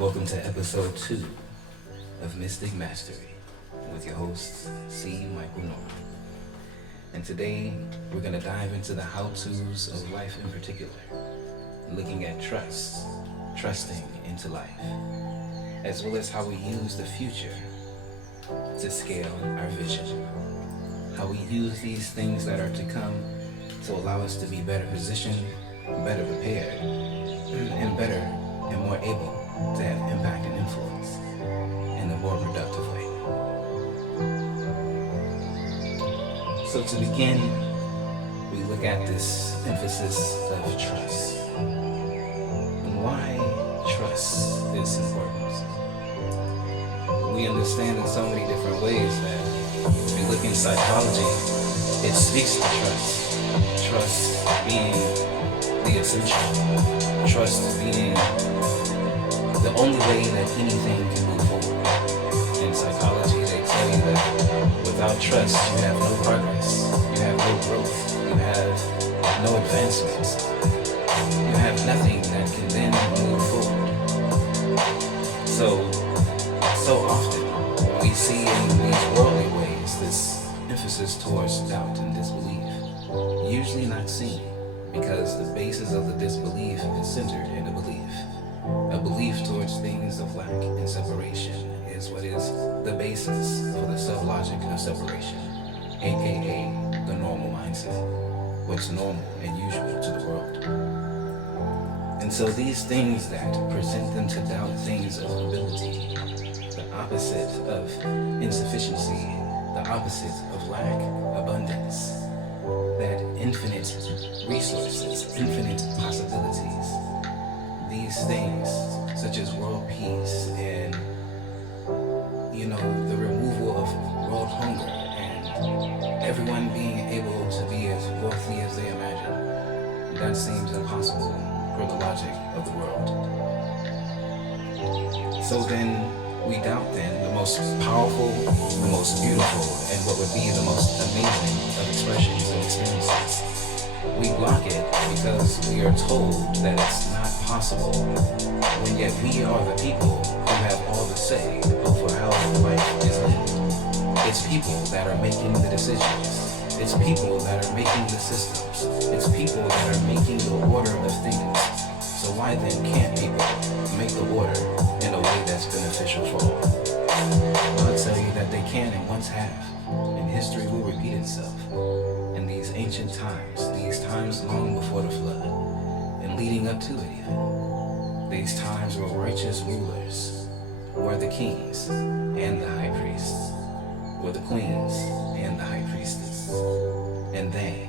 Welcome to episode 2 of Mystic Mastery with your host, C. Michael Norman. And today, we're going to dive into the how-tos of life in particular, looking at trusting into life, as well as how we use the future to scale our vision, how we use these things that are to come to allow us to be better positioned, better prepared, and better and more able to have impact and influence in a more productive way. So to begin, we look at this emphasis of trust and why trust is important. We understand in so many different ways that if you look in psychology, it speaks to trust. Trust being the essential. Trust being the only way that anything can move forward. In psychology, they tell you that without trust, you have no progress, you have no growth, you have no advancement, you have nothing that can then move forward. So often, we see in these worldly ways this emphasis towards doubt and disbelief, usually not seen because the basis of the disbelief is centered in a belief. A belief towards things of lack and separation is what is the basis for the sub-logic of separation, aka the normal mindset, what's normal and usual to the world. And so these things that present them to doubt things of ability, the opposite of insufficiency, the opposite of lack, abundance, that infinite resources, infinite possibilities, these things such as world peace and the removal of world hunger and everyone being able to be as wealthy as they imagine, that seems impossible for the logic of the world. So then we doubt then the most powerful, the most beautiful, and what would be the most amazing of expressions and experiences. We block it because we are told that it's not possible, when yet we are the people who have all the say over how life is lived. It's people that are making the decisions. It's people that are making the systems. It's people that are making the order of things. So why then can't people make the order in a way that's beneficial for all? I'll tell you that they can and once have, and history will repeat itself. In these ancient times, these times long before the flood, and leading up to it even, these times where righteous rulers were the kings and the high priests, were the queens and the high priestess, and they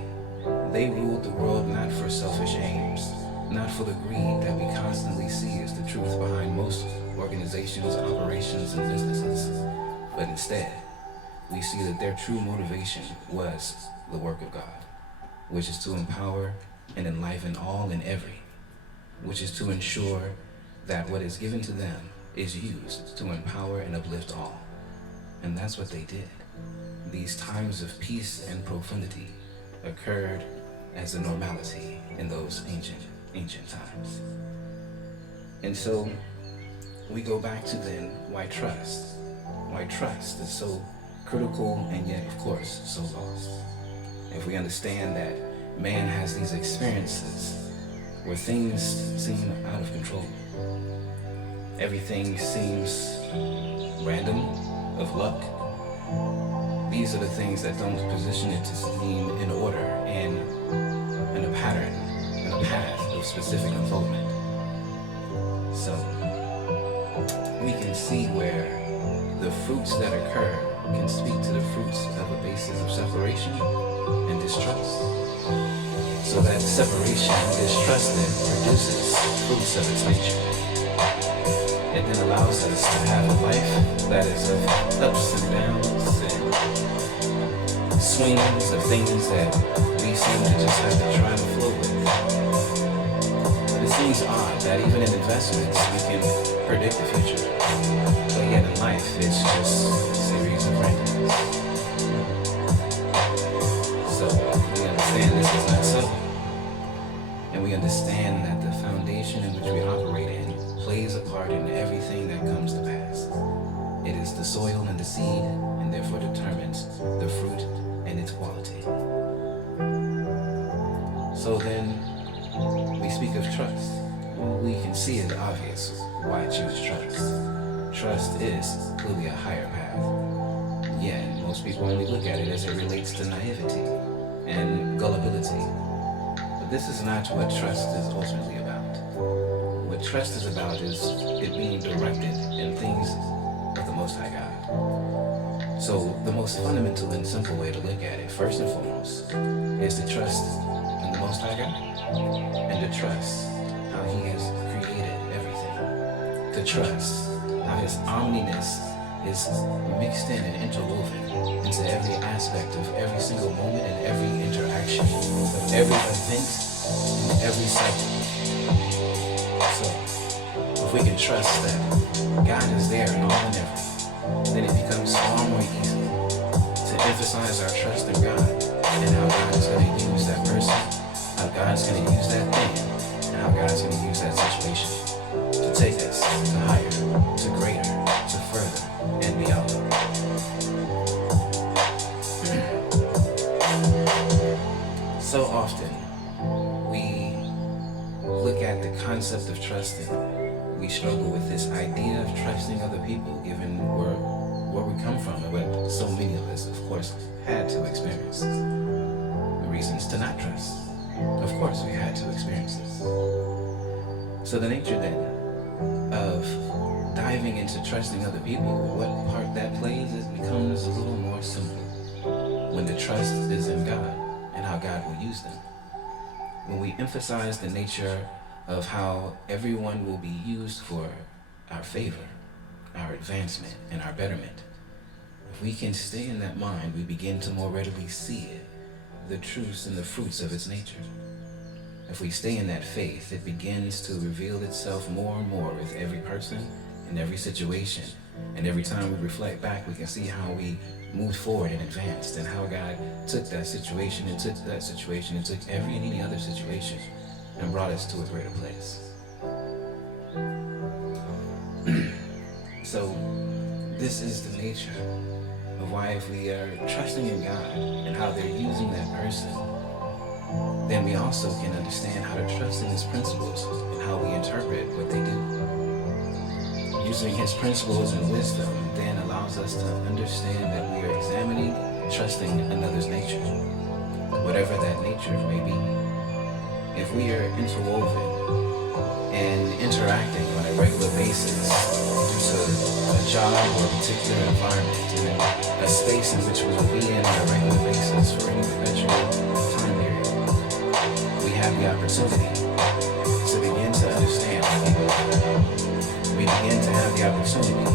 ruled the world not for selfish aims, not for the greed that we constantly see as the truth behind most organizations, operations, and businesses, but instead, we see that their true motivation was the work of God, which is to empower and enliven all and every, which is to ensure that what is given to them is used to empower and uplift all. And that's what they did. These times of peace and profundity occurred as a normality in those ancient times. And so we go back to then why trust is so critical and yet of course so lost. If we understand that man has these experiences where things seem out of control, everything seems random, of luck, these are the things that don't position it to seem in order and in a pattern, in a path of specific unfoldment. So we can see where the fruits that occur can speak to the fruits of a basis of separation and distrust. So that separation and distrust then produces fruits of its nature. It then allows us to have a life that is of ups and downs and swings of things that we seem to just have to try to flow with. But it seems odd that even in investments we can predict the future, but yet in life it's just a series of randomness. So we understand this is not so. and we understand that the foundation in which we operate in plays a part in everything that comes to pass. It is the soil and the seed, and therefore determines the fruit and its quality. So then, we speak of trust. We can see it obvious why choose trust. Trust is clearly a higher path. Yet, most people only look at it as it relates to naivety and gullibility. But this is not what trust is ultimately about. What trust is about is it being directed in things of the Most High God. So the most fundamental and simple way to look at it, first and foremost, is to trust in the Most High God and to trust how He has created everything. To trust how His omniness is mixed in and interwoven into every aspect of every single moment and every interaction of every event and every cycle. So, if we can trust that God is there in all and everything, then it becomes far more easy to emphasize our trust in God and how God is going to use that person, how God's going to use that thing, and how God's going to use that situation to take us to higher, to greater, to further, and beyond. So often, we look at the concept of trusting. We struggle with this idea of trusting other people, given where we come from and what so many of us, of course, had to experience. The reasons to not trust. Of course, we had to experience this. So the nature then of diving into trusting other people, what part that plays, it becomes a little more simple when the trust is in God and how God will use them. When we emphasize the nature of how everyone will be used for our favor, our advancement, and our betterment, if we can stay in that mind, we begin to more readily see it, the truths and the fruits of its nature. If we stay in that faith, it begins to reveal itself more and more with every person and every situation. And every time we reflect back, we can see how we moved forward and advanced, and how God took that situation and took that situation and took every and any other situation and brought us to a greater place. So this is the nature of why, if we are trusting in God and how they're using that person, then we also can understand how to trust in His principles and how we interpret what they do. Using His principles and wisdom then allows us to understand that we are examining, trusting another's nature, whatever that nature may be. If we are interwoven and interacting on a regular basis due to a job or a particular environment and a space in which we will be in on a regular basis for any perpetual time period, we have the opportunity to begin to understand people. We begin to have the opportunity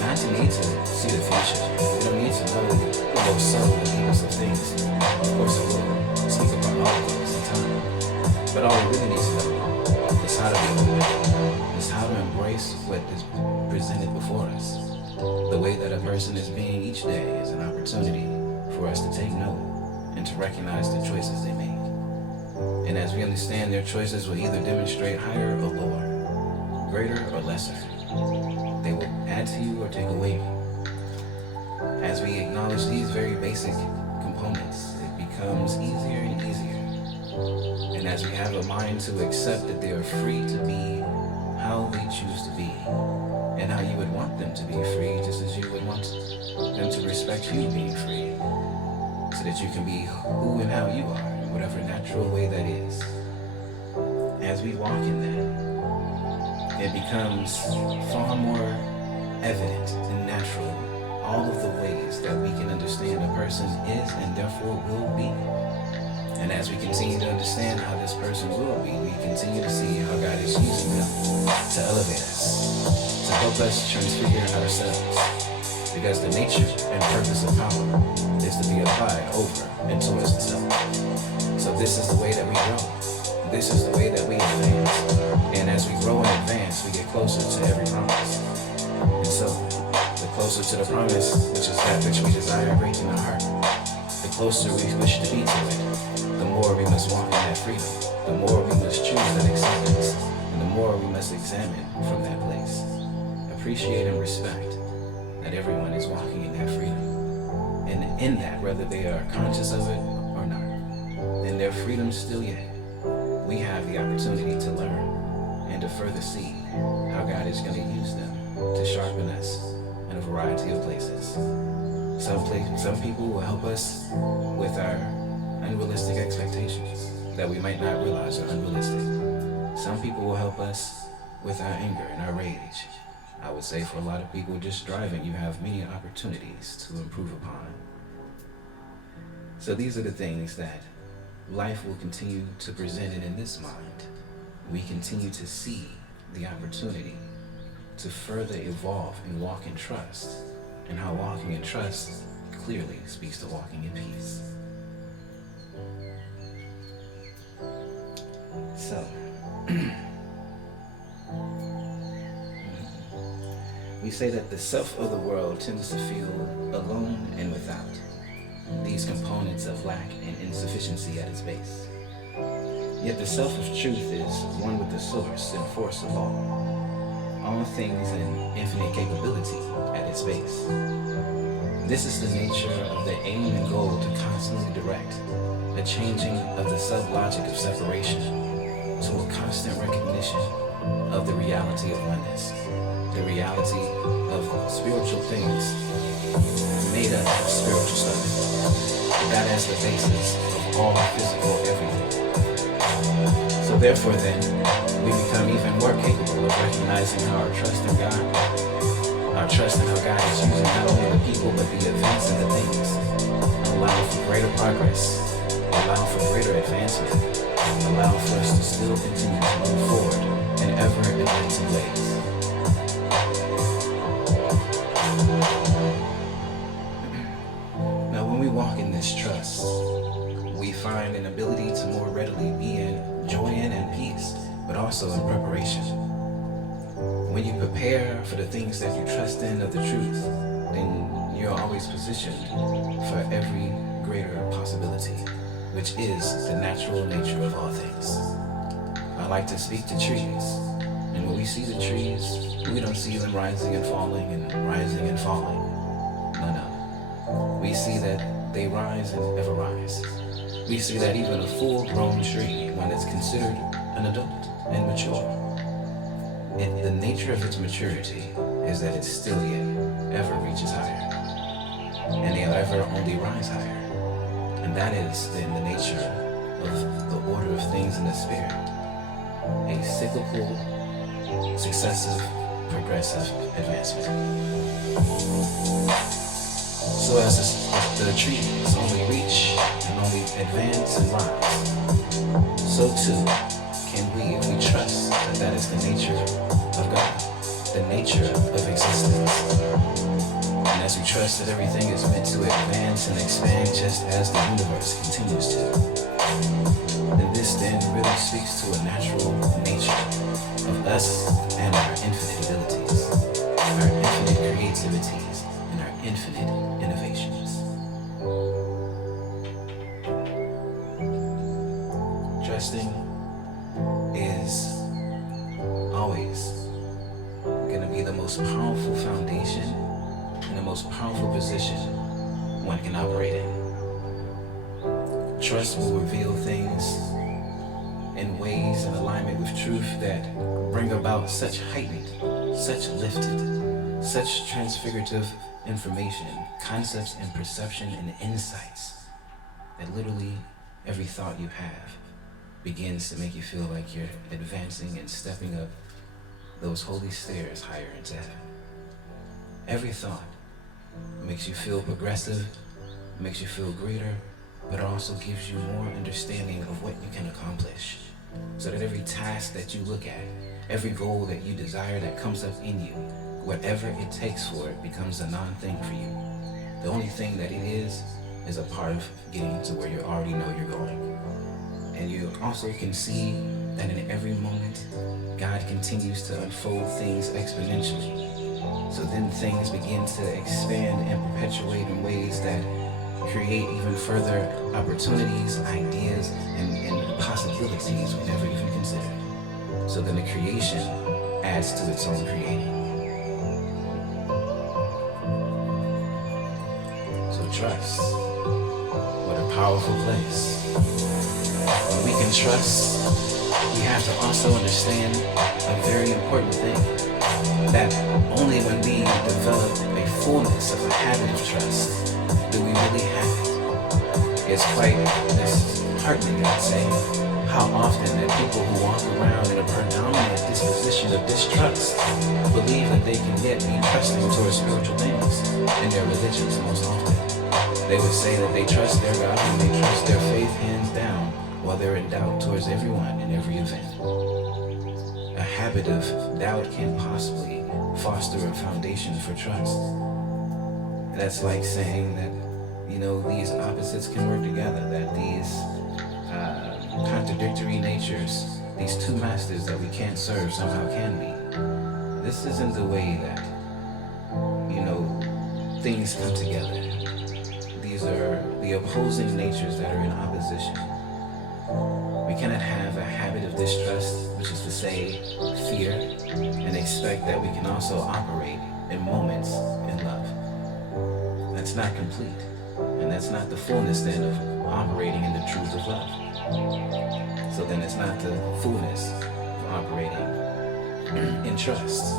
not to need to see the future. We don't need to know the most subtle and deepest of things. Of course, it will speak about all of those in time. But all we really need to know is how to be open, is how to embrace what is presented before us. The way that a person is being each day is an opportunity for us to take note and to recognize the choices they make. And as we understand, their choices will either demonstrate higher or lower, greater or lesser. They will add to you or take away. As we acknowledge these very basic components, it becomes easier and easier. And as we have a mind to accept that they are free to be how they choose to be, and how you would want them to be free, just as you would want them to respect you being free, so that you can be who and how you are, in whatever natural way that is. As we walk in that, it becomes far more evident and natural all of the ways that we can understand a person is and therefore will be. And as we continue to understand how this person will be, we continue to see how God is using them to elevate us, to help us transfigure ourselves. Because the nature and purpose of power is to be applied over and towards itself. So this is the way that we grow. This is the way that we advance. And as we grow and advance, we get closer to every promise. And so, the closer to the promise, which is that which we desire great in our heart, the closer we wish to be to it, the more we must walk in that freedom. the more we must choose that acceptance, and the more we must examine from that place. Appreciate and respect that everyone is walking in that freedom. And in that, whether they are conscious of it or not, in their freedom still yet, we have the opportunity to learn and to further see how God is going to use them to sharpen us in a variety of places. Some people will help us with our unrealistic expectations that we might not realize are unrealistic. Some people will help us with our anger and our rage. I would say for a lot of people just driving, you have many opportunities to improve upon. So these are the things that life will continue to present, and in this mind, we continue to see the opportunity to further evolve and walk in trust, and how walking in trust clearly speaks to walking in peace. So, we say that the self of the world tends to feel alone and without these components of lack and insufficiency at its base. Yet the self of truth is one with the source and force of all things and infinite capability at its base. This is the nature of the aim and goal to constantly direct a changing of the sub-logic of separation to a constant recognition of the reality of oneness, the reality of spiritual things made up of spiritual stuff, that as the basis of all physical everything. So therefore then, we become even more capable of recognizing how our trust in God, our trust in how God is using not only the people but the events and the things, allow for greater progress, allow for greater advancement, allow for us to still continue to move forward in ever-advancing ways. Now when we walk in this trust, we find an ability to more readily be in joy in and peace, but also in preparation. When you prepare for the things that you trust in of the truth, then you're always positioned for every greater possibility, which is the natural nature of all things. I like to speak to trees, and when we see the trees, we don't see them rising and falling and rising and falling. No. We see that they rise and ever rise. We see that even a full-grown tree, when it's considered an adult and mature, the nature of its maturity is that it still yet ever reaches higher, and they'll ever only rise higher. And that is then the nature of the order of things in the spirit, a cyclical, successive, progressive advancement. So as the trees only reach and only advance and rise, so too can we, if we trust that that is the nature of God, the nature of existence. And as we trust that everything is meant to advance and expand just as the universe continues to, then this then really speaks to a natural nature of us and our infinite abilities, our infinite creativities, and our infinite innovations. Trusting is always going to be the most powerful foundation and the most powerful position one can operate in. Trust will reveal things in ways in alignment with truth that bring about such heightened, such lifted, such transfigurative information, concepts and perception and insights that literally every thought you have begins to make you feel like you're advancing and stepping up those holy stairs higher into heaven. Every thought makes you feel progressive, makes you feel greater, but also gives you more understanding of what you can accomplish. So that every task that you look at, every goal that you desire that comes up in you, whatever it takes for it becomes a non-thing for you. The only thing that it is a part of getting to where you already know you're going. And you also can see that in every moment, God continues to unfold things exponentially. So then things begin to expand and perpetuate in ways that create even further opportunities, ideas, and possibilities we never even considered. So then the creation adds to its own creating. So trust, what a powerful place. When we can trust, we have to also understand a very important thing, that only when we develop a fullness of a habit of trust do we really have it. It's quite disheartening, I'd say, how often that people who walk around in a predominant disposition of distrust believe that they can yet be trusting towards spiritual things in their religions most often. They would say that they trust their God and they trust their faith hands down, while they're in doubt towards everyone in every event. A habit of doubt can't possibly foster a foundation for trust. That's like saying that, these opposites can work together, that these contradictory natures, these two masters that we can't serve somehow can be. This isn't the way that, things come together. These are the opposing natures that are in opposition. We cannot have a habit of distrust, which is to say, fear, and expect that we can also operate in moments in love. That's not complete, and that's not the fullness then of operating in the truth of love. So then it's not the fullness of operating in trust,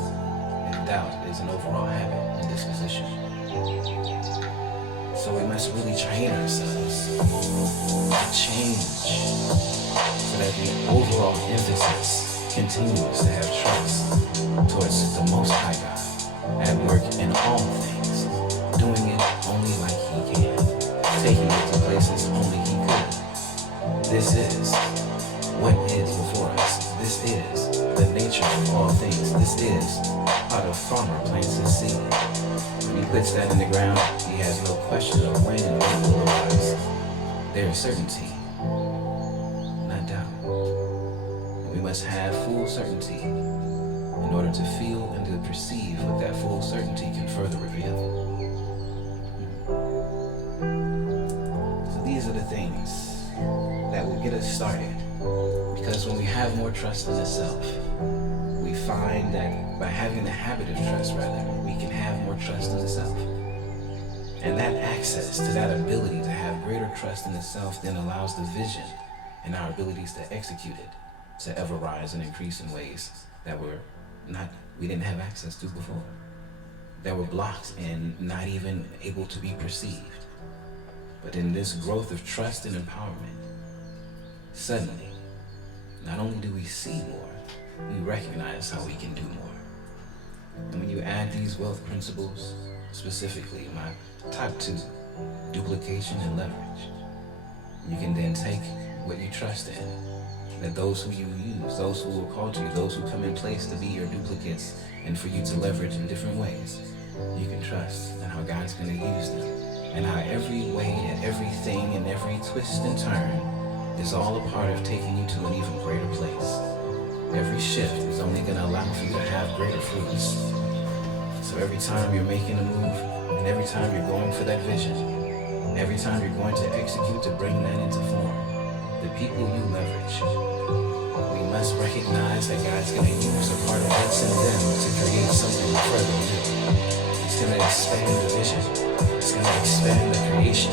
if doubt is an overall habit and disposition. So we must really train ourselves to change so that the overall emphasis continues to have trust towards the Most High God at work in all things, doing it only like He can, taking it to places only He could. This is what is before us. This is the nature of all things. This is how the farmer plants his seed. When he puts that in the ground, he has no question of when and when it will arise. There is certainty, not doubt. We must have full certainty in order to feel and to perceive what that full certainty can further reveal. So these are the things that will get us started. Because when we have more trust in the self, we find that by having the habit of trust, we can have more trust in the self. And that access to that ability to have greater trust in the self then allows the vision and our abilities to execute it to ever rise and increase in ways that we didn't have access to before, that were blocked and not even able to be perceived. But in this growth of trust and empowerment, suddenly, not only do we see more, we recognize how we can do more. And when you add these wealth principles, specifically my top two, duplication and leverage, you can then take what you trust in, that those who you use, those who will call to you, those who come in place to be your duplicates and for you to leverage in different ways, you can trust in how God's going to use them, and how every way and everything and every twist and turn is all a part of taking you to an even greater place. Every shift is only going to allow for you to have greater fruits. So every time you're making a move, and every time you're going for that vision, every time you're going to execute to bring that into form, the people you leverage, we must recognize that God's going to use a part of what's in them to create something further new. He's going to expand the vision. It's going to expand the creation.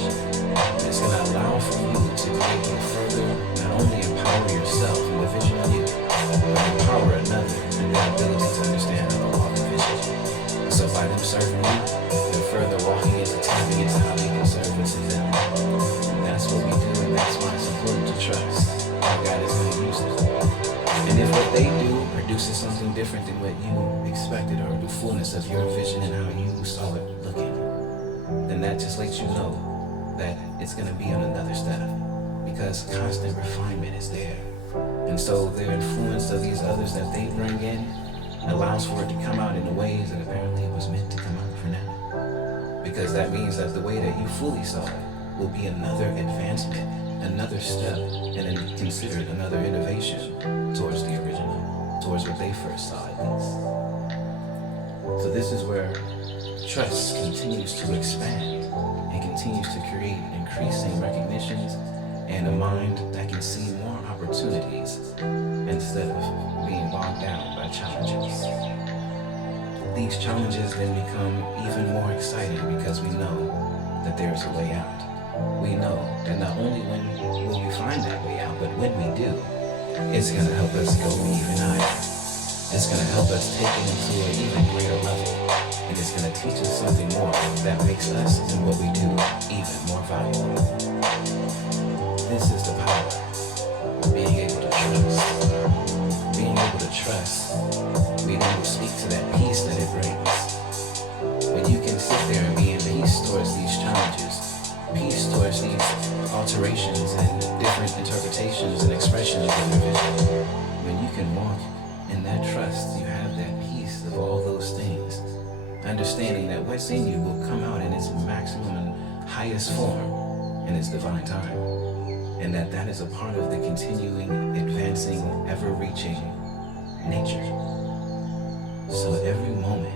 It's going to allow for you to create and further not only empower yourself and the vision of you, but empower another and the ability to understand how to walk the vision. So by them serving you, they're further walking into tapping into how they can serve us in them. And that's what we do, and that's why it's important to trust how God is going to use them. And if what they do produces something different than what you expected, or the fullness of your vision and how you saw it looking, then that just lets you know that it's going to be on another step, because constant refinement is there. And so the influence of these others that they bring in allows for it to come out in the ways that apparently it was meant to come out for now. Because that means that the way that you fully saw it will be another advancement, another step, and then considered another innovation towards the original, towards what they first saw at least. So this is where trust continues to expand and continues to create increasing recognitions and a mind that can see more opportunities instead of being bogged down by challenges. These challenges then become even more exciting because we know that there is a way out. We know that not only when will we find that way out, but when we do, it's going to help us go even higher. It's going to help us take it into an even greater level. And it's going to teach us something more that makes us and what we do even more valuable. This is the power of being able to trust. Being able to trust, we then will speak to that peace that it brings. When you can sit there and be in peace towards these challenges, peace towards these alterations and different interpretations and expressions of your vision, when you can walk in that trust, you have that peace of all those things, understanding that what's in you will come out in its maximum and highest form in its divine time, and that is a part of the continuing, advancing, ever-reaching nature. So every moment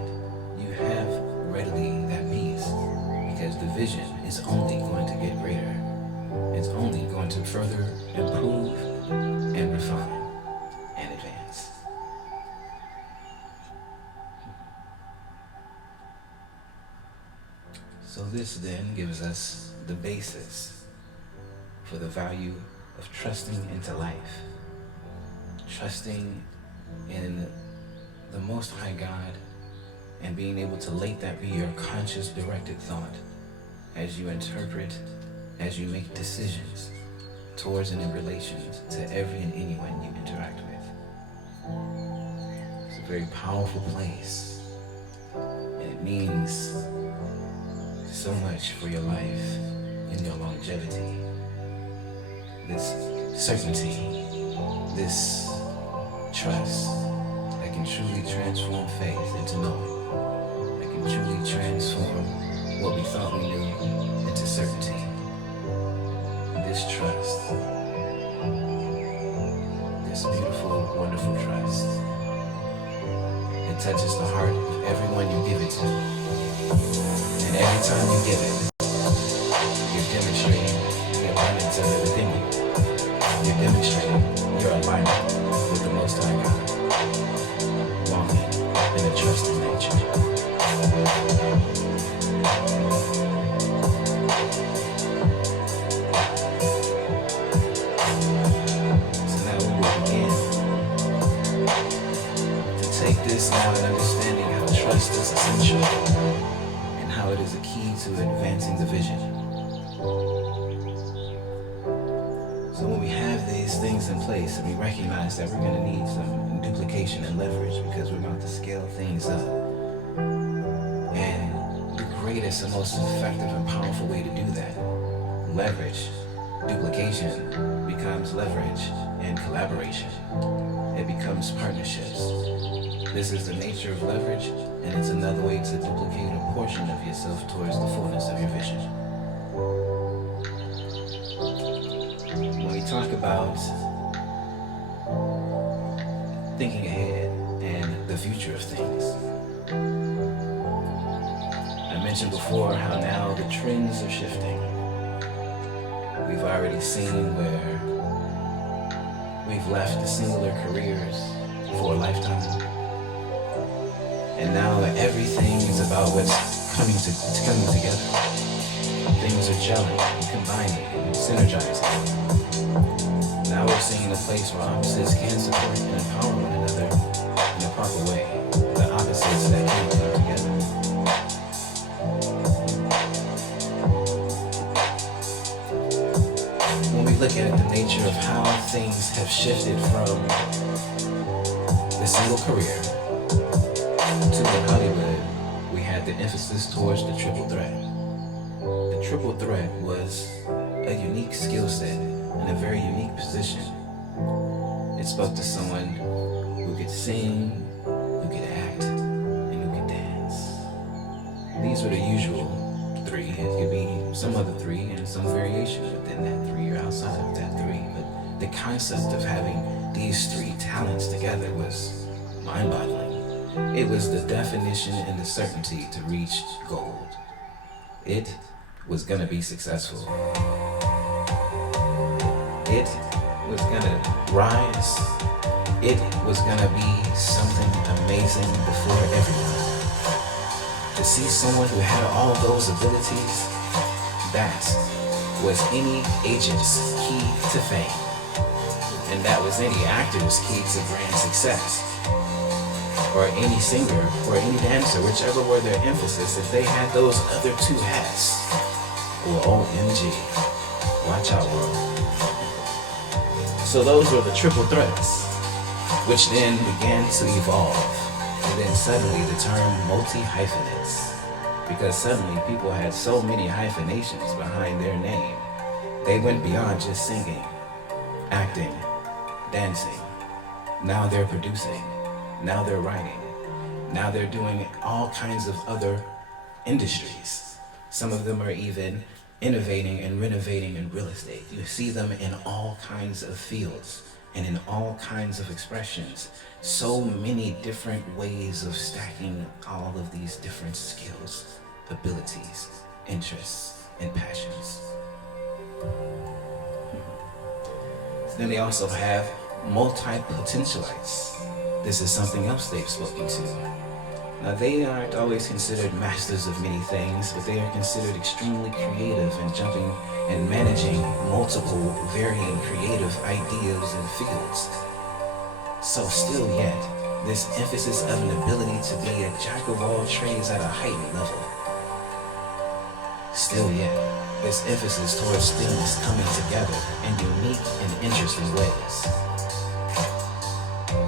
you have readily that peace, because the vision is only going to get greater. It's only going to further improve and refine and advance. So this then gives us the basis for the value of trusting into life, trusting in the Most High God, and being able to let that be your conscious directed thought as you interpret, as you make decisions towards and in relation to every and anyone you interact with. It's a very powerful place, and it means so much for your life and your longevity. This certainty, this trust that can truly transform faith into knowing, that can truly transform what we thought we knew into certainty. This trust, this beautiful, wonderful trust, it touches the heart of everyone you give it to. And every time you give it, you're demonstrating the abundance of it within you. You're demonstrating your alignment with the Most High God, walking in a trusting nature. So now we will begin to take this now and understanding how trust is essential and how it is a key to advancing the vision. So when we have these things in place and we recognize that we're going to need some duplication and leverage because we're about to scale things up, and the greatest and most effective and powerful way to do that, leverage, duplication becomes leverage and collaboration. It becomes partnerships. This is the nature of leverage, and it's another way to duplicate a portion of yourself towards the fullness of your vision. When we talk about thinking ahead and the future of things, I mentioned before how now the trends are shifting. We've already seen where we've left the singular careers for a lifetime. And now everything is about what's coming together. Things are gelling and combining and synergizing. Now we're seeing a place where opposites can support and empower one another in a proper way. The opposites that can come together. When we look at the nature of how things have shifted from the single career to in Hollywood, we had the emphasis towards the triple threat. The triple threat was a unique skill set and a very unique position. It spoke to someone who could sing, who could act, and who could dance. These were the usual three. It could be some other three and some variation within that three or outside of that three. But the concept of having these three talents together was mind-boggling. It was the definition and the certainty to reach gold. It was gonna be successful. It was gonna rise. It was gonna be something amazing before everyone. To see someone who had all those abilities, that was any agent's key to fame. And that was any actor's key to grand success. Or any singer, or any dancer, whichever were their emphasis, if they had those other two hats, well, OMG, watch out, world. So those were the triple threats, which then began to evolve, and then suddenly the term multi-hyphenates, because suddenly people had so many hyphenations behind their name, they went beyond just singing, acting, dancing. Now they're producing. Now they're writing. Now they're doing all kinds of other industries. Some of them are even innovating and renovating in real estate. You see them in all kinds of fields and in all kinds of expressions. So many different ways of stacking all of these different skills, abilities, interests, and passions. Then they also have multi-potentialites. This is something else they've spoken to. Now, they aren't always considered masters of many things, but they are considered extremely creative in jumping and managing multiple varying creative ideas and fields. So still yet, this emphasis of an ability to be a jack of all trades at a heightened level. Still yet, this emphasis towards things coming together in unique and interesting ways.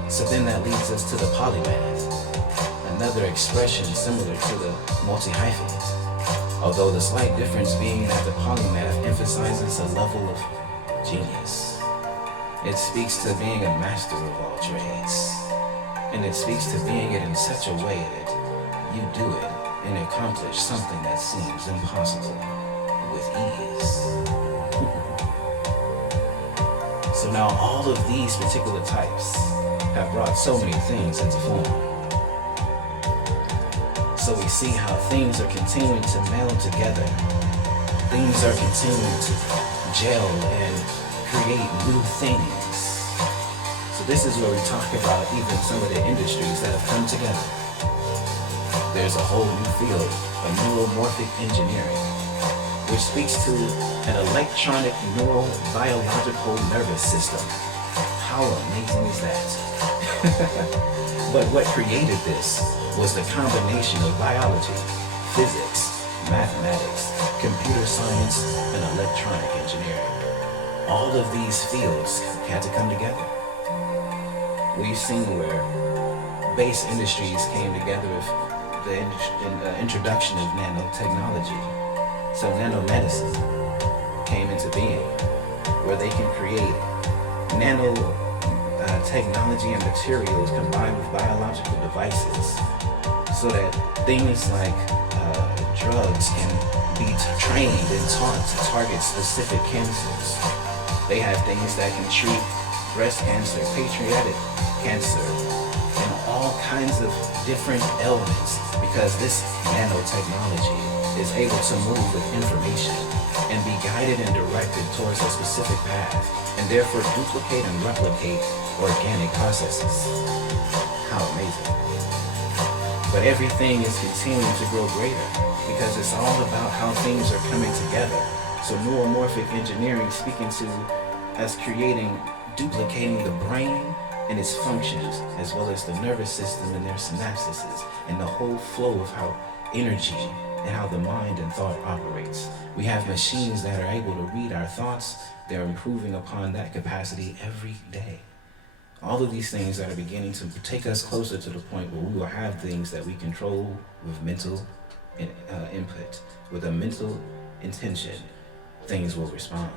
So then that leads us to the polymath, another expression similar to the multi-hyphenate, although the slight difference being that the polymath emphasizes a level of genius. It speaks to being a master of all trades, and it speaks to being it in such a way that you do it and accomplish something that seems impossible with ease. So now all of these particular types have brought so many things into form. So we see how things are continuing to meld together. Things are continuing to gel and create new things. So this is where we talk about even some of the industries that have come together. There's a whole new field of neuromorphic engineering, which speaks to an electronic neurobiological nervous system. How amazing is that? But what created this was the combination of biology, physics, mathematics, computer science, and electronic engineering. All of these fields had to come together. We've seen where base industries came together with the introduction of nanotechnology. So nanomedicine came into being, where they can create nano technology and materials combined with biological devices, so that things like drugs can be trained and taught to target specific cancers. They have things that can treat breast cancer, pancreatic cancer, and all kinds of different elements, because this nanotechnology is able to move with information and be guided and directed towards a specific path, and therefore duplicate and replicate organic processes. How amazing. But everything is continuing to grow greater, because it's all about how things are coming together. So neuromorphic engineering speaking to us creating, duplicating the brain and its functions, as well as the nervous system and their synapses, and the whole flow of how energy and how the mind and thought operates. We have machines that are able to read our thoughts. They're improving upon that capacity every day. All of these things that are beginning to take us closer to the point where we will have things that we control with mental input. With a mental intention, things will respond.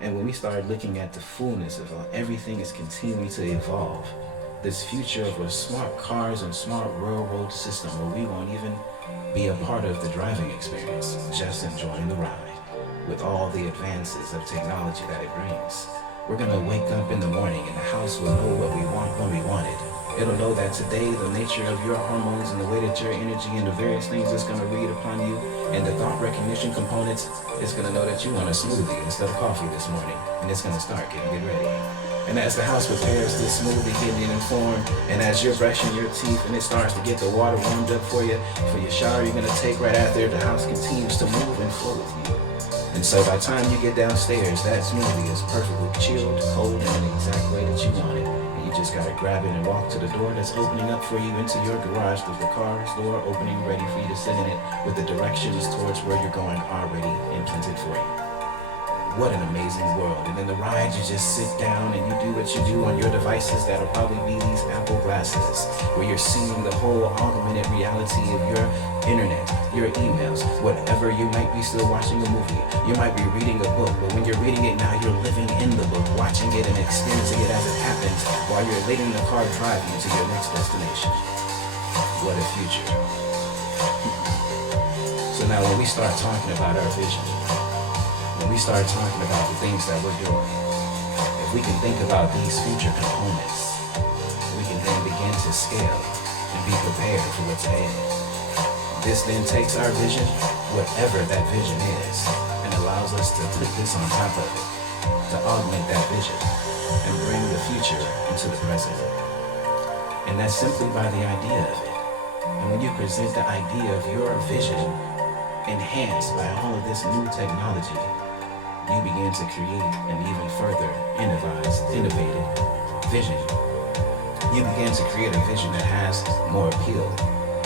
And when we start looking at the fullness of how everything is continuing to evolve, this future of a smart cars and smart railroad system where we won't even be a part of the driving experience, just enjoying the ride, with all the advances of technology that it brings. We're gonna wake up in the morning and the house will know what we want when we want it. It'll know that today the nature of your hormones and the way that your energy and the various things that's going to read upon you and the thought recognition components, it's going to know that you want a smoothie instead of coffee this morning. And it's going to start getting it ready. And as the house prepares this smoothie, getting it informed, and as you're brushing your teeth and it starts to get the water warmed up for your shower you're going to take right after, the house continues to move and flow with you. And so by the time you get downstairs, that smoothie is perfectly chilled, cold, and in the exact way that you want it. And you just got to grab it and walk to the door that's opening up for you into your garage with the car's door opening, ready for you to sit in it with the directions towards where you're going already imprinted for you. What an amazing world. And in the ride, you just sit down and you do what you do on your devices that'll probably be these Apple glasses, where you're seeing the whole augmented reality of your internet, your emails, whatever. You might be still watching a movie. You might be reading a book, but when you're reading it now, you're living in the book, watching it and experiencing it as it happens while you're letting the car drive you to your next destination. What a future. So now when we start talking about our vision, when we start talking about the things that we're doing, if we can think about these future components, we can then begin to scale and be prepared for what's ahead. This then takes our vision, whatever that vision is, and allows us to put this on top of it, to augment that vision and bring the future into the present. And that's simply by the idea of it. And when you present the idea of your vision enhanced by all of this new technology, you begin to create an even further innovative vision. You begin to create a vision that has more appeal,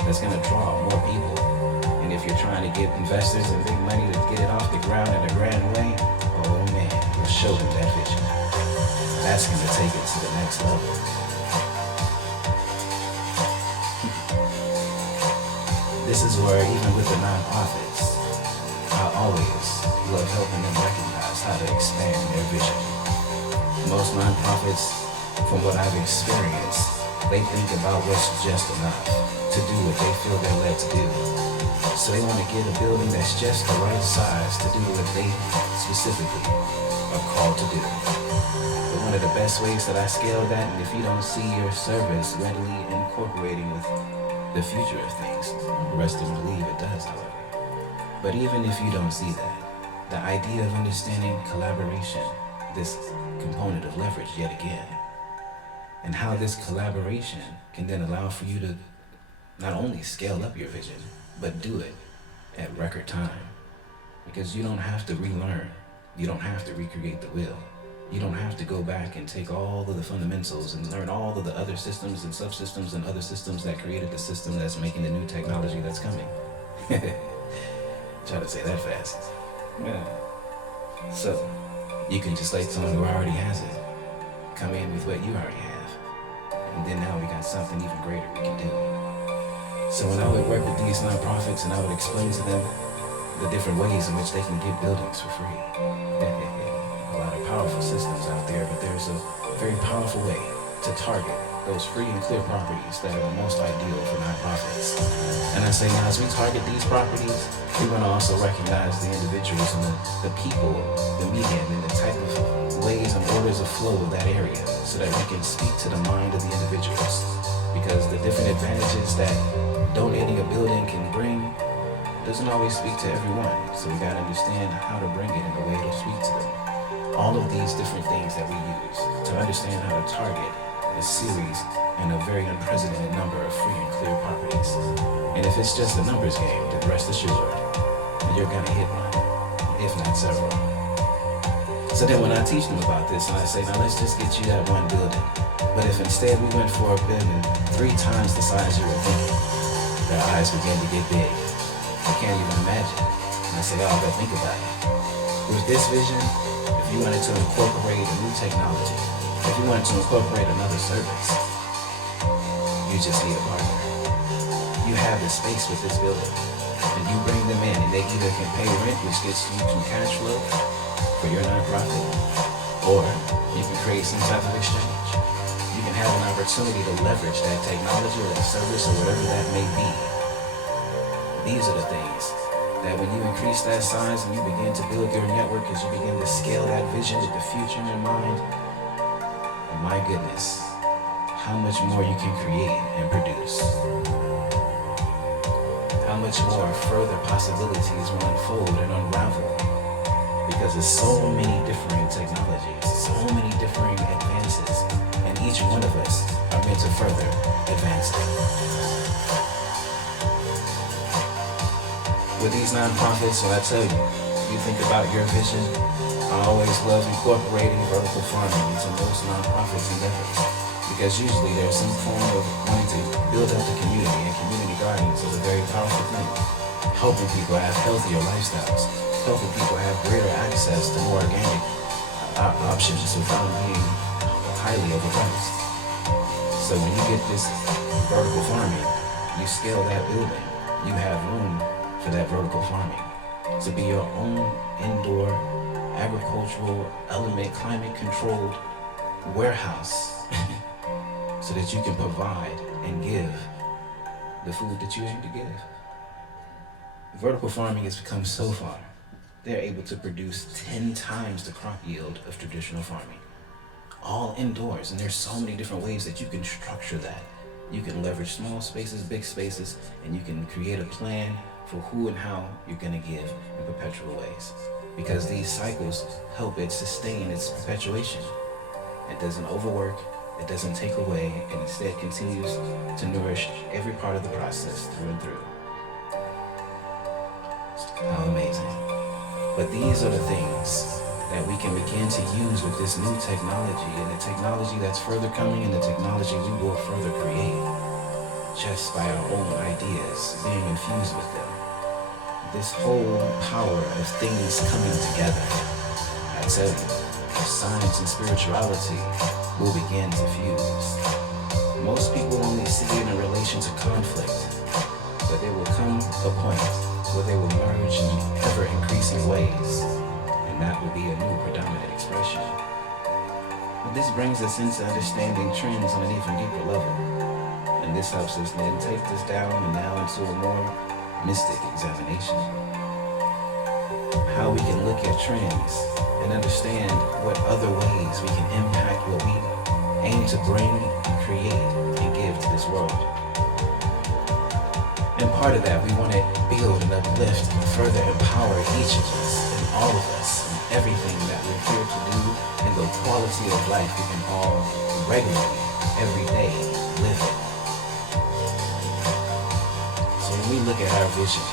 that's going to draw more people. And if you're trying to get investors and big money to get it off the ground in a grand way, oh man, you'll show them that vision. That's going to take it to the next level. This is where, even with the nonprofits, I always love helping them recognize how to expand their vision. Most nonprofits, from what I've experienced, they think about what's just enough to do what they feel they're led to do. So they want to get a building that's just the right size to do what they specifically are called to do. But one of the best ways that I scale that, and if you don't see your service readily incorporating with the future of things, the rest of them believe it does, however. But even if you don't see that, the idea of understanding collaboration, this component of leverage yet again, and how this collaboration can then allow for you to not only scale up your vision, but do it at record time. Because you don't have to relearn. You don't have to recreate the wheel. You don't have to go back and take all of the fundamentals and learn all of the other systems and subsystems and other systems that created the system that's making the new technology that's coming. Try to say that fast. Yeah. So, you can just let someone who already has it come in with what you already have. And then now we got something even greater we can do. So when I would work with these nonprofits and I would explain to them the different ways in which they can get buildings for free. A lot of powerful systems out there, but there's a very powerful way to target those free and clear properties that are the most ideal for nonprofits. And I say now, as we target these properties, we want to also recognize the individuals and the people, the medium, and the type of ways and orders of flow of that area so that we can speak to the mind of the individuals. Because the different advantages that donating a building can bring doesn't always speak to everyone. So we got to understand how to bring it in a way to speak to them. All of these different things that we use to understand how to target a series and a very unprecedented number of free and clear properties. And if it's just a numbers game, then rest assured, you're gonna hit one, if not several. So then when I teach them about this, and I say, now let's just get you that one building. But if instead we went for a building 3 times the size you were thinking, their eyes begin to get big. They can't even imagine. And I say, oh, but think about it. With this vision, if you wanted to incorporate a new technology, if you wanted to incorporate another service, you just need a partner. You have the space with this building, and you bring them in, and they either can pay rent, which gets you some cash flow for your nonprofit, or you can create some type of exchange. You can have an opportunity to leverage that technology or that service or whatever that may be. These are the things that when you increase that size and you begin to build your network, as you begin to scale that vision with the future in mind, and my goodness, how much more you can create and produce. How much more further possibilities will unfold and unravel, because there's so many different technologies, so many different advances, and each one of us are meant to further advance it. With these nonprofits, when I tell you, you think about your vision, I always love incorporating vertical farming into most nonprofits endeavors, because usually there's some form of wanting to build up the community, and community gardens is a very powerful thing. Helping people have healthier lifestyles, helping people have greater access to more organic options without being highly overpriced. So when you get this vertical farming, you scale that building, you have room for that vertical farming to be your own indoor agricultural element climate controlled warehouse so that you can provide and give the food that you aim to give. Vertical farming has become so far, they're able to produce 10 times the crop yield of traditional farming. All indoors, and there's so many different ways that you can structure that. You can leverage small spaces, big spaces, and you can create a plan for who and how you're gonna give in perpetual ways. Because these cycles help it sustain its perpetuation. It doesn't overwork, it doesn't take away, and instead continues to nourish every part of the process through and through. How amazing. But these are the things that we can begin to use with this new technology, and the technology that's further coming, and the technology we will further create just by our own ideas being infused with them. This whole power of things coming together, I tell you, science and spirituality will begin to fuse. Most people only see it in relation to conflict, but there will come a point where they will merge in ever-increasing ways, and that will be a new predominant expression. But this brings us into understanding trends on an even deeper level, and this helps us then take this down and now into a more mystic examination. How we can look at trends and understand what other ways we can impact what we aim to bring and create and give to this world. And part of that, we want to build and uplift and further empower each of us and all of us and everything that we're here to do in the quality of life we can all regularly, every day, live in. So when we look at our vision,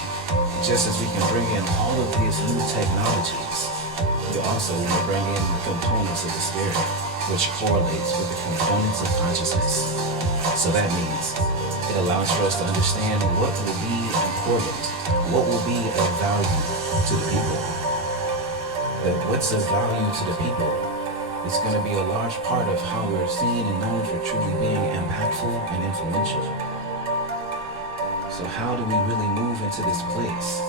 just as we can bring in all of these new technologies, we also want to bring in the components of the spirit, which correlates with the components of consciousness. So that means it allows for us to understand what will be important, what will be of value to the people. But what's of value to the people is going to be a large part of how we're seen and known for truly being impactful and influential. So how do we really move into this place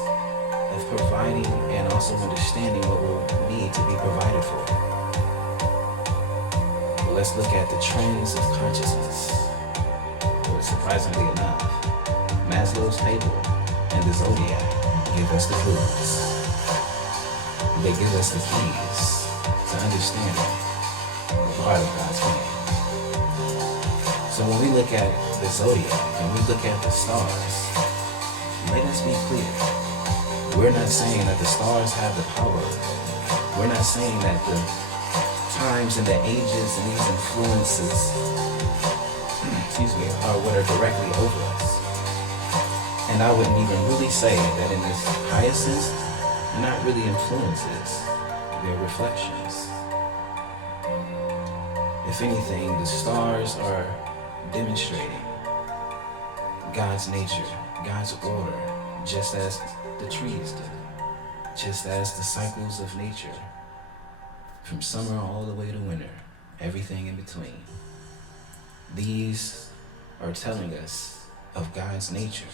of providing and also understanding what will need to be provided for? Well, let's look at the trends of consciousness. Well, surprisingly enough, Maslow's table and the zodiac give us the clues. They give us the keys to understanding the part of God's plan. So when we look at the zodiac and we look at the stars, let us be clear. We're not saying that the stars have the power. We're not saying that the times and the ages and these influences, are what are directly over us. And I wouldn't even really say that in this highest sense, they're not really influences, they're reflections. If anything, the stars are demonstrating God's nature, God's order, just as the trees do, just as the cycles of nature, from summer all the way to winter, everything in between. These are telling us of God's nature.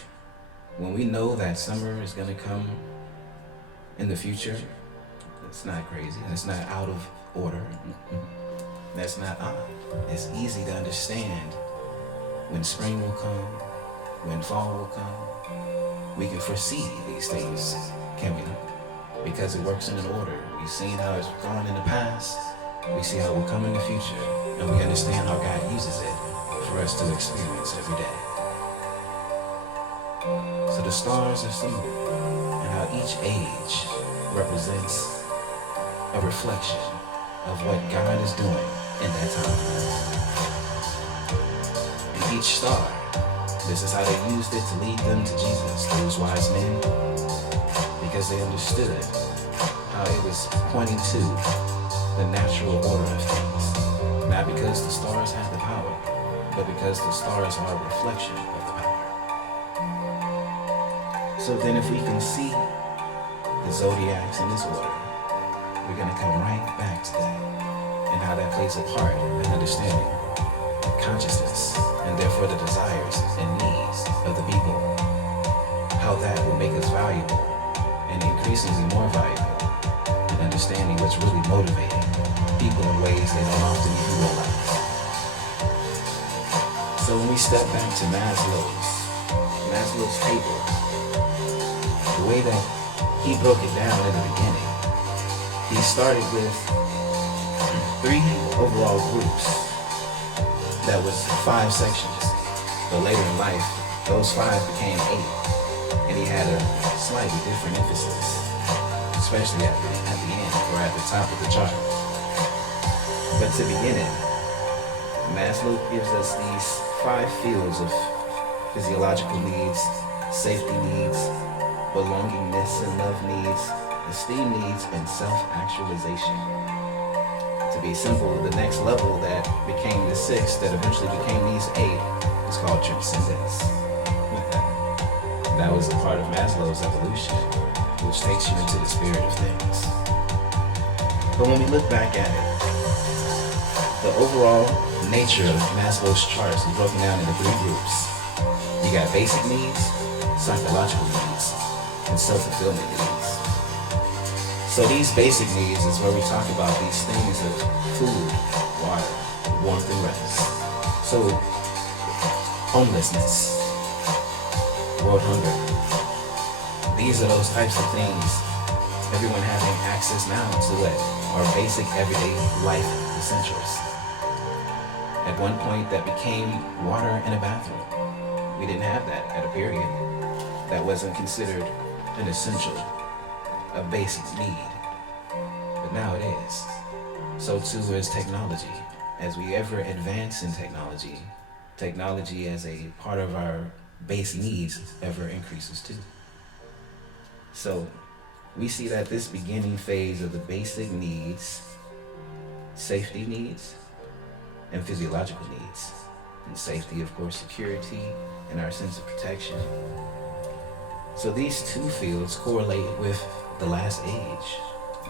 When we know that summer is going to come in the future, it's not crazy, it's not out of order, that's not odd. It's easy to understand when spring will come, when fall will come. We can foresee these things, can we not? Because it works in an order. We've seen how it's gone in the past, we see how it will come in the future, and we understand how God uses it for stars to experience every day. So the stars are symbol, and how each age represents a reflection of what God is doing in that time. And each star, this is how they used it to lead them to Jesus, those wise men, because they understood how it was pointing to the natural order of things. Not because the stars have the power, but because the stars are a reflection of the power. So then if we can see the zodiacs in this order, we're going to come right back to that and how that plays a part in understanding consciousness and therefore the desires and needs of the people. How that will make us valuable and increasingly more valuable in understanding what's really motivating people in ways they don't often even realize. So when we step back to Maslow's table, the way that he broke it down in the beginning, he started with 3 overall groups. That was 5 sections. But later in life, those 5 became 8. And he had a slightly different emphasis, especially at the end or at the top of the chart. But to begin it, Maslow gives us these 5 fields of physiological needs, safety needs, belongingness and love needs, esteem needs, and self-actualization. To be simple, the next level that became the 6th, that eventually became these 8, is called transcendence. That was a part of Maslow's evolution, which takes you into the spirit of things. But when we look back at it, the overall nature of Maslow's charts is broken down into 3 groups. You got basic needs, psychological needs, and self-fulfillment needs. So these basic needs is where we talk about these things of food, water, warmth, and rest. So homelessness, world hunger. These are those types of things everyone having access now to it are basic everyday life essentials. At one point that became water in a bathroom. We didn't have that at a period. That wasn't considered an essential, a basic need. But now it is. So too is technology. As we ever advance in technology, technology as a part of our base needs ever increases too. So we see that this beginning phase of the basic needs, safety needs, and physiological needs. And safety, of course, security, and our sense of protection. So these 2 fields correlate with the last age,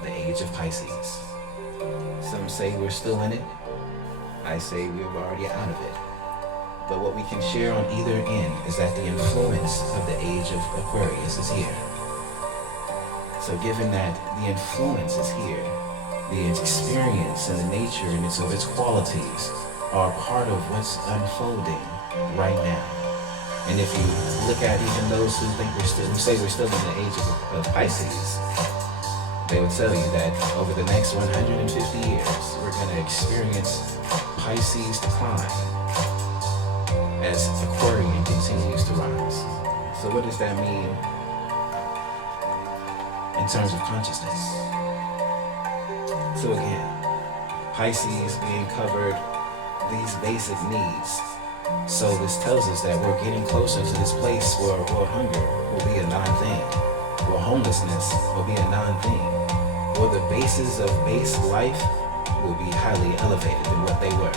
the age of Pisces. Some say we're still in it. I say we're already out of it. But what we can share on either end is that the influence of the age of Aquarius is here. So given that the influence is here, the experience and the nature and its qualities are part of what's unfolding right now. And if you look at even those who say we're still in the age of Pisces, they will tell you that over the next 150 years, we're going to experience Pisces decline as Aquarian continues to rise. So what does that mean in terms of consciousness? So again, Pisces being covered, these basic needs. So this tells us that we're getting closer to this place where world hunger will be a non-thing, where homelessness will be a non-thing, where the bases of base life will be highly elevated than what they were,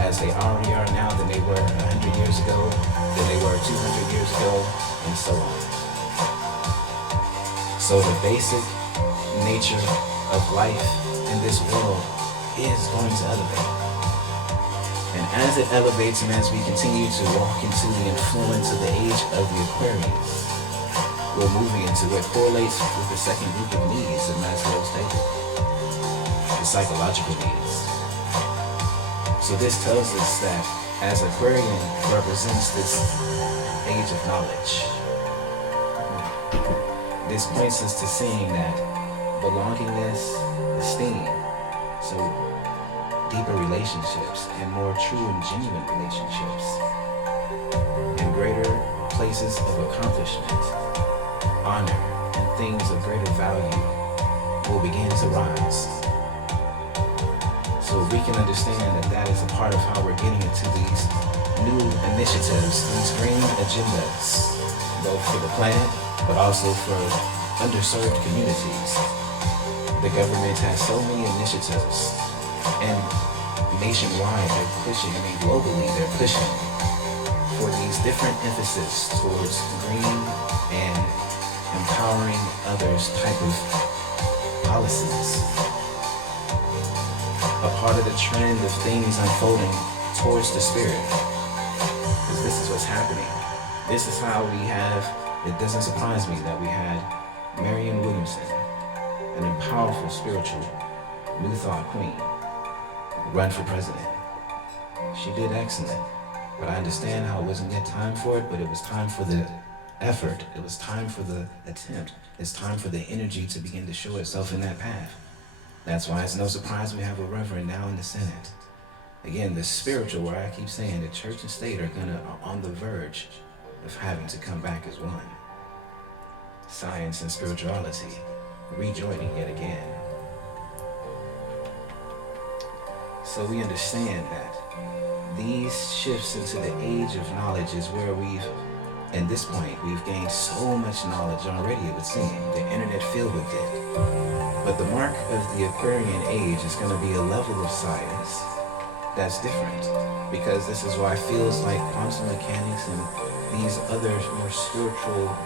as they already are now than they were 100 years ago, than they were 200 years ago, and so on. So the basic nature of life in this world is going to elevate. And as it elevates and as we continue to walk into the influence of the age of the Aquarians, we're moving into what correlates with the second group of needs in Maslow's table, the psychological needs. So this tells us that as Aquarian represents this age of knowledge, this points us to seeing that belongingness, esteem. So deeper relationships and more true and genuine relationships, and greater places of accomplishment, honor, and things of greater value will begin to rise. So we can understand that that is a part of how we're getting into these new initiatives, these green agendas, both for the planet, but also for underserved communities. The government has so many initiatives, and nationwide they're pushing, globally they're pushing for these different emphasis towards green and empowering others type of policies. A part of the trend of things unfolding towards the spirit, because this is what's happening. This is how we have, it doesn't surprise me that we had Marianne Williamson, an powerful spiritual New Thought queen, run for president. She did excellent, but I understand how it wasn't yet time for it, but it was time for the effort. It was time for the attempt. It's time for the energy to begin to show itself in that path. That's why it's no surprise we have a reverend now in the Senate. Again, the spiritual, where I keep saying the church and state are on the verge of having to come back as one. Science and spirituality rejoining yet again. So we understand that these shifts into the age of knowledge is where at this point, we've gained so much knowledge already, it would seem, the internet filled with it. But the mark of the Aquarian age is going to be a level of science that's different, because this is why it feels like quantum mechanics and these other more spiritual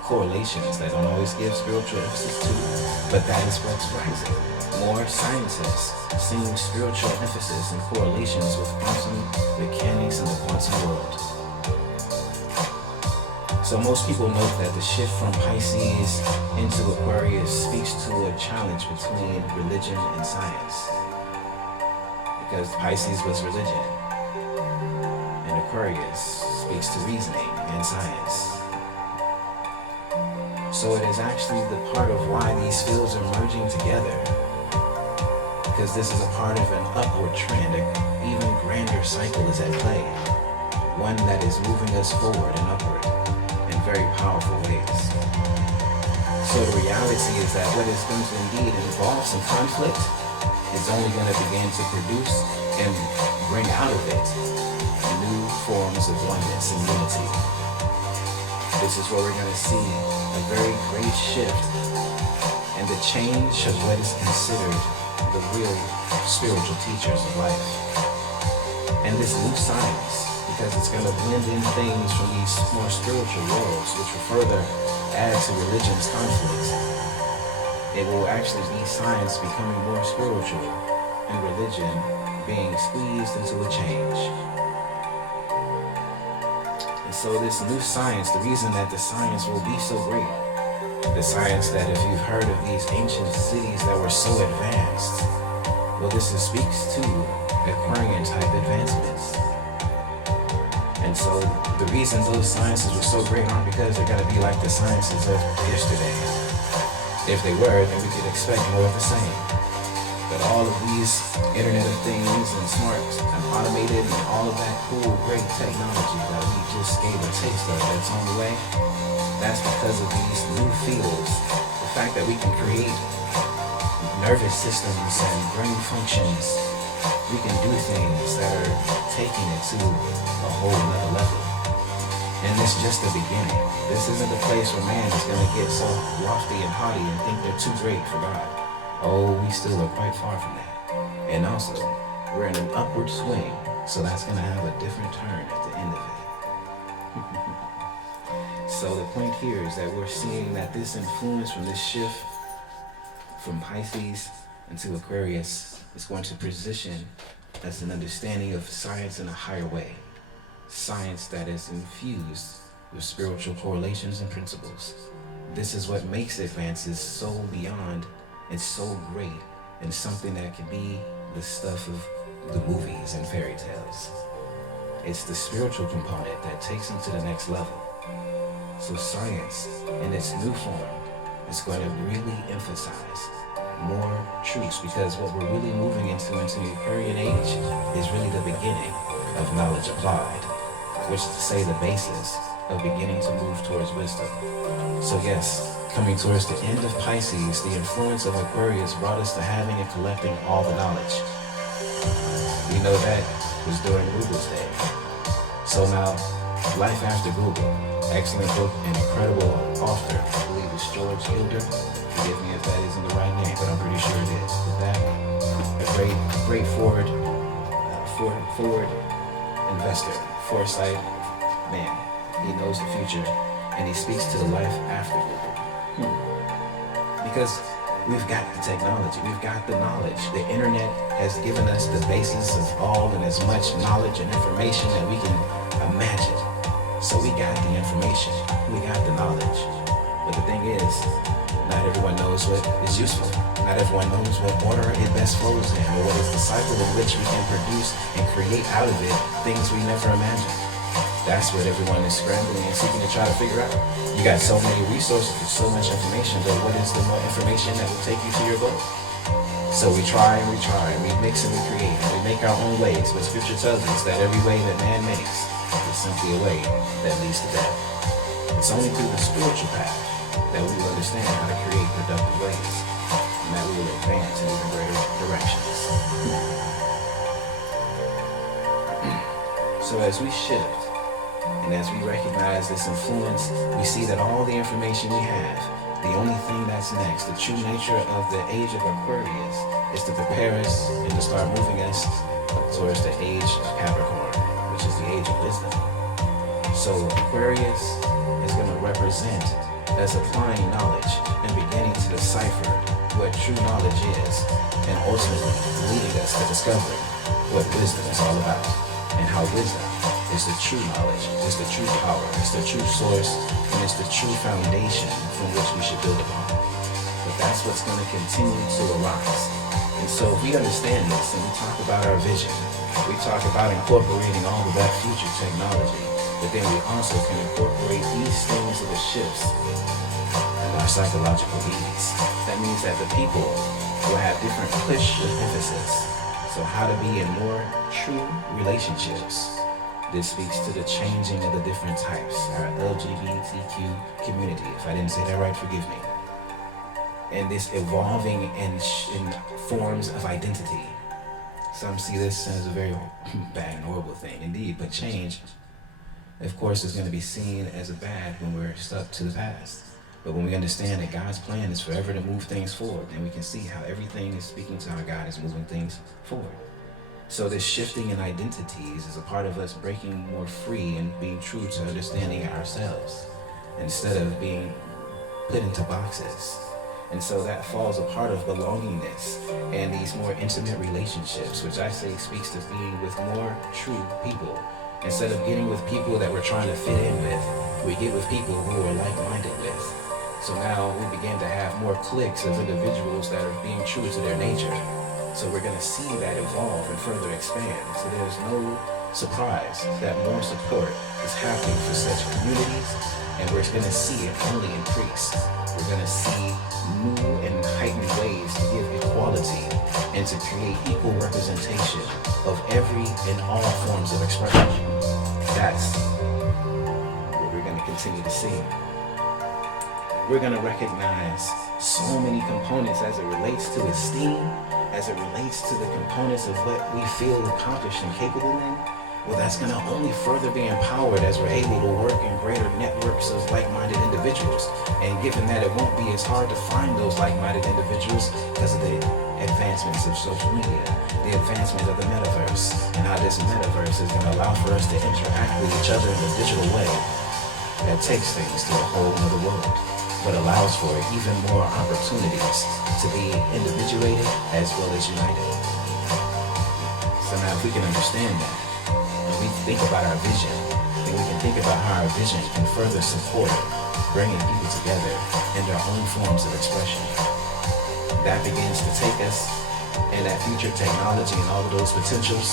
correlations that don't always give spiritual emphasis to, but that is what's rising. More scientists seeing spiritual emphasis and correlations with quantum mechanics and the quantum world. So most people note that the shift from Pisces into Aquarius speaks to a challenge between religion and science, because Pisces was religion, and Aquarius speaks to reasoning and science. So it is actually the part of why these fields are merging together, because this is a part of an upward trend. An even grander cycle is at play, one that is moving us forward and upward in very powerful ways. So the reality is that what is going to indeed involve some conflict is only going to begin to produce and bring out of it new forms of oneness and unity. This is where we're going to see a very great shift and the change of what is considered the real spiritual teachers of life. And this new science, because it's going to blend in things from these more spiritual worlds, which will further add to religion's conflicts. It will actually be science becoming more spiritual and religion being squeezed into a change. And so this new science, the reason that the science will be so great, the science that if you've heard of these ancient cities that were so advanced, well, this speaks to Aquarian type advancements. And so the reason those sciences were so great aren't because they're going to be like the sciences of yesterday. If they were, then we could expect more of the same. But all of these Internet of Things and smart and automated and all of that cool, great technology that we just gave a taste of that's on the way, that's because of these new fields. The fact that we can create nervous systems and brain functions, we can do things that are taking it to a whole nother level. And this is just the beginning. This isn't the place where man is going to get so lofty and haughty and think they're too great for God. Oh, we still are quite far from that. And also, we're in an upward swing, so that's going to have a different turn at the end of it. So the point here is that we're seeing that this influence from this shift from Pisces into Aquarius is going to position as an understanding of science in a higher way. Science that is infused with spiritual correlations and principles. This is what makes advances so beyond and so great, and something that can be the stuff of the movies and fairy tales. It's the spiritual component that takes them to the next level. So science in its new form is going to really emphasize more truths, because what we're really moving into the Aquarian age is really the beginning of knowledge applied, which is to say the basis of beginning to move towards wisdom. So yes, coming towards the end of Pisces, the influence of Aquarius brought us to having and collecting all the knowledge. We know that was during Google's day. So now, Life After Google, excellent book and incredible author, I believe it's George Gilder. Forgive me if that isn't the right name, but I'm pretty sure it is. With that, a great forward investor, foresight man. He knows the future, and he speaks to the life after Google. Because we've got the technology, we've got the knowledge. The internet has given us the basis of all and as much knowledge and information that we can imagine. So we got the information, we got the knowledge. But the thing is, not everyone knows what is useful. Not everyone knows what order it best flows in, or what is the cycle in which we can produce and create out of it things we never imagined. That's what everyone is scrambling and seeking to try to figure out. You got so many resources, so much information, but what is the more information that will take you to your goal? So we try and we mix and we create, and we make our own ways, but scripture tells us that every way that man makes is simply a way that leads to death. It's only through the spiritual path that we will understand how to create productive ways, and that we will advance in even greater directions. So as we shift, and as we recognize this influence, we see that all the information we have, the only thing that's next, the true nature of the age of Aquarius, is to prepare us and to start moving us towards the age of Capricorn, which is the age of wisdom. So Aquarius is going to represent us applying knowledge and beginning to decipher what true knowledge is, and ultimately leading us to discovering what wisdom is all about, and how wisdom is the true knowledge, is the true power, it's the true source, and it's the true foundation from which we should build upon. But that's what's going to continue to arise. And so if we understand this and we talk about our vision, we talk about incorporating all of that future technology, but then we also can incorporate these things of the shifts and our psychological needs. That means that the people will have different push of emphasis. So how to be in more true relationships. This speaks to the changing of the different types, our LGBTQ community. If I didn't say that right, forgive me. And this evolving in forms of identity. Some see this as a very bad and horrible thing, indeed, but change, of course, is going to be seen as a bad when we're stuck to the past. But when we understand that God's plan is forever to move things forward, then we can see how everything is speaking to how God is moving things forward. So this shifting in identities is a part of us breaking more free and being true to understanding ourselves instead of being put into boxes. And so that falls a part of belongingness and these more intimate relationships, which I say speaks to being with more true people. Instead of getting with people that we're trying to fit in with, we get with people who we're like-minded with. So now we begin to have more cliques of individuals that are being true to their nature. So we're going to see that evolve and further expand. So there's no surprise that more support is happening for such communities, and we're going to see it only increase. We're going to see new and heightened ways to give equality and to create equal representation of every and all forms of expression. That's what we're going to continue to see. We're going to recognize so many components as it relates to esteem, as it relates to the components of what we feel accomplished and capable in. Well, that's going to only further be empowered as we're able to work in greater networks of like-minded individuals. And given that it won't be as hard to find those like-minded individuals because of the advancements of social media, the advancement of the metaverse, and how this metaverse is going to allow for us to interact with each other in a digital way that takes things to a whole other world, but allows for even more opportunities to be individuated as well as united. So now if we can understand that, and we think about our vision, then we can think about how our vision can further support bringing people together in their own forms of expression. That begins to take us and that future technology and all of those potentials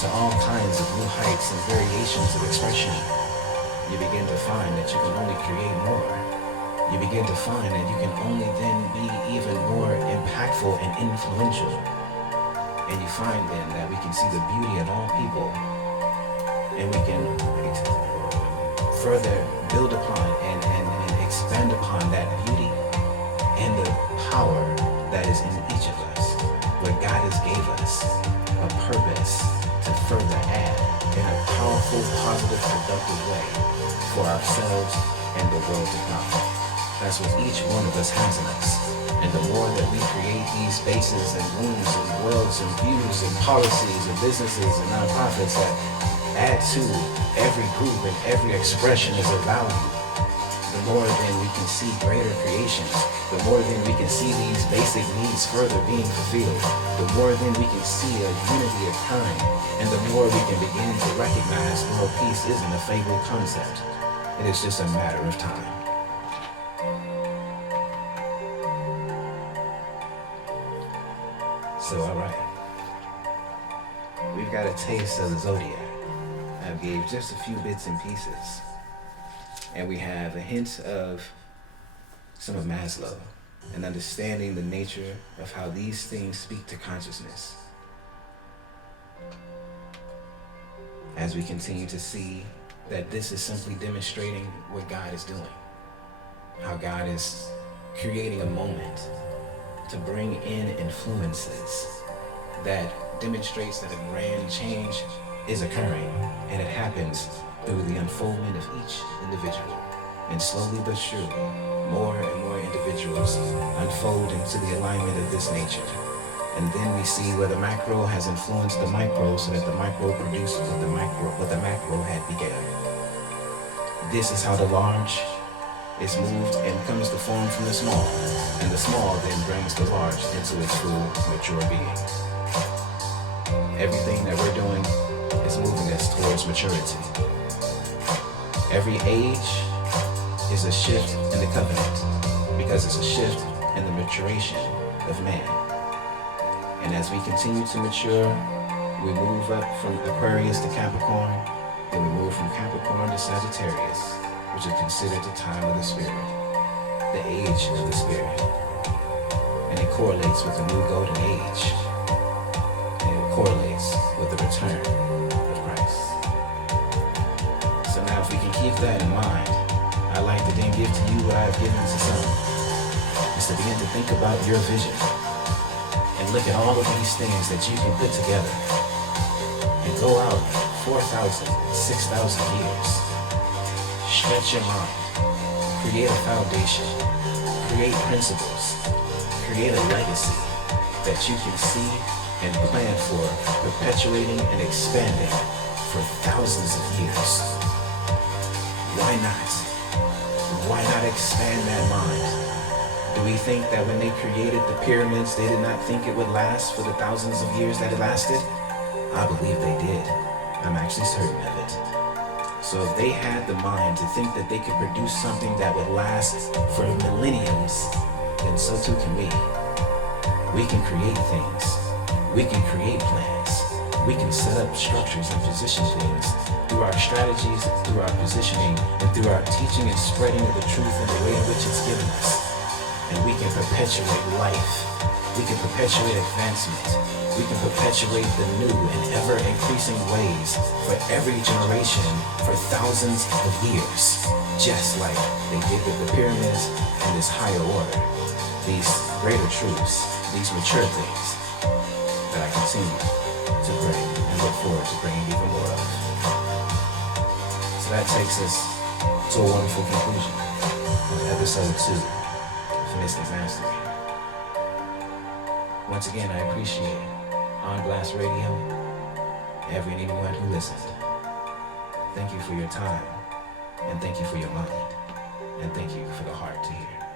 to all kinds of new heights and variations of expression. You begin to find that you can only create more you begin to find that you can only then be even more impactful and influential. And you find then that we can see the beauty in all people, and we can further build upon and expand upon that beauty and the power that is in each of us, where God has gave us a purpose to further add in a powerful, positive, productive way for ourselves and the world to come. That's what each one of us has in us. And the more that we create these spaces and rooms and worlds and views and policies and businesses and nonprofits that add to every group and every expression as a value, the more then we can see greater creations, the more then we can see these basic needs further being fulfilled, the more then we can see a unity occurring, and the more we can begin to recognize world peace isn't a fabled concept. It is just a matter of time. So, alright. We've got a taste of the zodiac. I gave just a few bits and pieces. And we have a hint of some of Maslow and understanding the nature of how these things speak to consciousness. As we continue to see that this is simply demonstrating what God is doing. How God is creating a moment to bring in influences that demonstrates that a grand change is occurring, and it happens through the unfoldment of each individual. And slowly but surely, more and more individuals unfold into the alignment of this nature. And then we see where the macro has influenced the micro so that the micro produces what the macro had began. This is how the large is moved and comes to form from the small, and the small then brings the large into its full mature being. Everything that we're doing is moving us towards maturity. Every age is a shift in the covenant, because it's a shift in the maturation of man. And as we continue to mature, we move up from Aquarius to Capricorn, then we move from Capricorn to Sagittarius, which is considered the time of the spirit, the age of the spirit. And it correlates with the new golden age. And it correlates with the return of Christ. So now if we can keep that in mind, I'd like to then give to you what I have given to some. Is to begin to think about your vision and look at all of these things that you can put together and go out 4,000, 6,000 years. Stretch your mind, create a foundation, create principles, create a legacy that you can see and plan for, perpetuating and expanding for thousands of years. Why not? Why not expand that mind? Do we think that when they created the pyramids, they did not think it would last for the thousands of years that it lasted? I believe they did. I'm actually certain of it. So if they had the mind to think that they could produce something that would last for millenniums, then so too can we. We can create things. We can create plans. We can set up structures and position things through our strategies, through our positioning, and through our teaching and spreading of the truth in the way in which it's given us. And we can perpetuate life. We can perpetuate advancement. We can perpetuate the new and ever-increasing ways for every generation for thousands of years, just like they did with the pyramids and this higher order, these greater truths, these mature things that I continue to bring and look forward to bringing even more of. So that takes us to a wonderful conclusion of episode 2 of Mystic Mastery. Once again, I appreciate On Blast Radio, every and anyone who listened. Thank you for your time, and thank you for your mind, and thank you for the heart to hear.